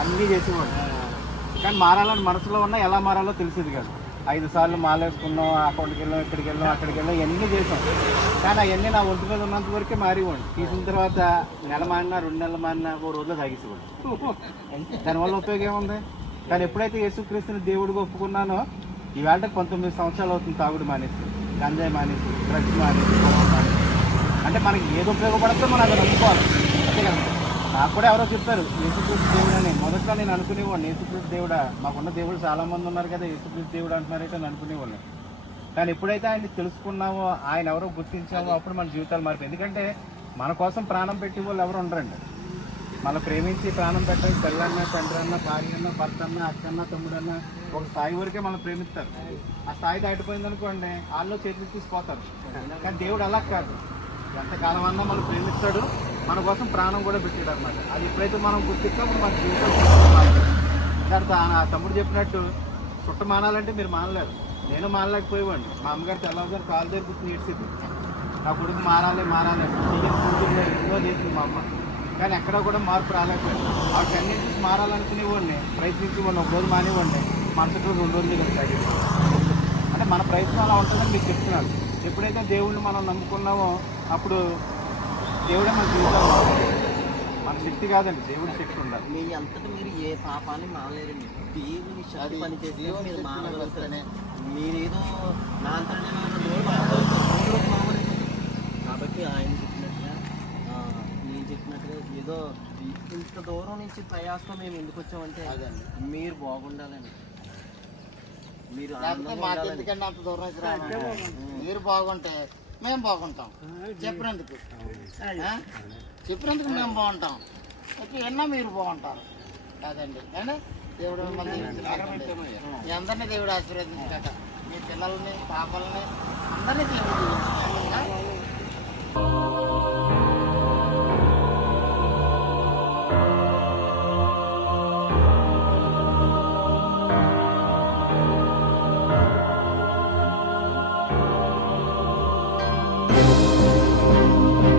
అన్నీ చేసేవాడు. కానీ మారాలని మనసులో ఉన్నా ఎలా మారాలో తెలిసేది కాదు. ఐదు సార్లు మాలేసుకున్నాం అకౌంట్కి వెళ్ళాం ఇక్కడికి వెళ్ళాం అక్కడికి వెళ్ళాం ఇవన్నీ చేసాం. కానీ అవన్నీ నా ఒంటి మీద ఉన్నంత వరకే మారివ్వండి తీసిన తర్వాత నెల మారినా రెండు నెలలు మారినా ఓ రోజులో తాగేసేవాడు దానివల్ల ఉపయోగం ఏముంది? కానీ ఎప్పుడైతే యేసుక్రీస్తుని దేవుడికి ఒప్పుకున్నానో ఈవేళ పంతొమ్మిది సంవత్సరాలు అవుతుంది తాగుడు మానేసి గంజాయి మానేసి డ్రగ్స్ మానేసి అంటే మనకి ఏది ఉపయోగపడుతుందో మనం అది నమ్ముకోవాలి నాకు కూడా ఎవరో చెప్పారు యేసుక్రీస్తు దేవుడు అని మొదట్లో నేను అనుకునేవాడిని యేసుక్రీస్తు దేవుడా మాకున్న దేవుడు చాలామంది ఉన్నారు కదా యేసుక్రీస్తు దేవుడు అంటున్నారైతే నేను అనుకునేవాళ్ళు కానీ ఎప్పుడైతే ఆయన తెలుసుకున్నామో ఆయన ఎవరో గుర్తించామో అప్పుడు మన జీవితాలు మారిపోయి ఎందుకంటే మన కోసం ప్రాణం పెట్టే వాళ్ళు ఎవరు ఉండరండి. మన ప్రేమించి ప్రాణం పెట్టాలి పిల్లన్న తండ్రి అన్న భార్య అన్న భర్త అన్న అక్కన్న తమ్ముడన్న ఒక స్థాయి వరకే మనం ప్రేమిస్తారు. ఆ స్థాయి దాటిపోయింది అనుకోండి వాళ్ళు చేతులు తీసిపోతారు కానీ దేవుడు అలా కాదు. ఎంతకాలం అన్నా మనం ప్రేమిస్తాడు మన కోసం ప్రాణం కూడా పెట్టాడు అనమాట అది ఎప్పుడైతే మనం గుర్తిస్తామో మన జీవితం దాంతో ఆ తమ్ముడు చెప్పినట్టు చుట్ట మానాలంటే మీరు మానలేరు. నేను మానలేకపోయేవాడిని. మా అమ్మగారు తెల్లవారు కాలు దగ్గర కూర్చొని ఏడ్చింది. నా కొడుకు మారాలి మారాలి కొడుకు ఎన్నో చేసింది మా అమ్మ. కానీ ఎక్కడ కూడా మార్పు రాలేకపోయింది వాటికి అన్నింటికి మారాలనుకునేవాడిని ప్రయత్నించేవాడిని ఒక రోజు మానేవాడిని. మనసు రోజు రెండు రోజులు కలిసి అంటే మన ప్రయత్నం అలా ఉంటుందని మీకు చెప్తున్నాను ఎప్పుడైతే దేవుడిని మనం నమ్ముకున్నామో అప్పుడు దేవుడే మన జీవితంలో మన శక్తి కాదండి దేవుడి శక్తి ఉండాలి. మీ అంతటి మీరు ఏ పాపాన్ని మానలేరండి దేవుని శక్తి పని చేస్తే మీరు మానగలుగుతానే మీరేదో నా మానగలుగుతాను. కాబట్టి ఆయన చెప్పినట్టుగా ఆ, నేను చెప్పినట్టుగా ఏదో ఇంత దూరం నుంచి ప్రయాసం మేము ఎందుకు వచ్చామంటే అదండి. మీరు బాగుండాలండి. లేకపోతే మాకు ఉండాలండి. ఎందుకంటే అంత దూరం అయితే రాను. మీరు బాగుంటే మేము బాగుంటాం చెప్పినందుకు? చెప్పినందుకు మేము బాగుంటాం ఎన్నో మీరు బాగుంటారు కాదండి కానీ దేవుడు మిమ్మల్ని. మీ అందరినీ దేవుడు ఆశీర్వదించాక మీ పిల్లల్ని పాపల్ని అందరినీ దేవుడు. Bye.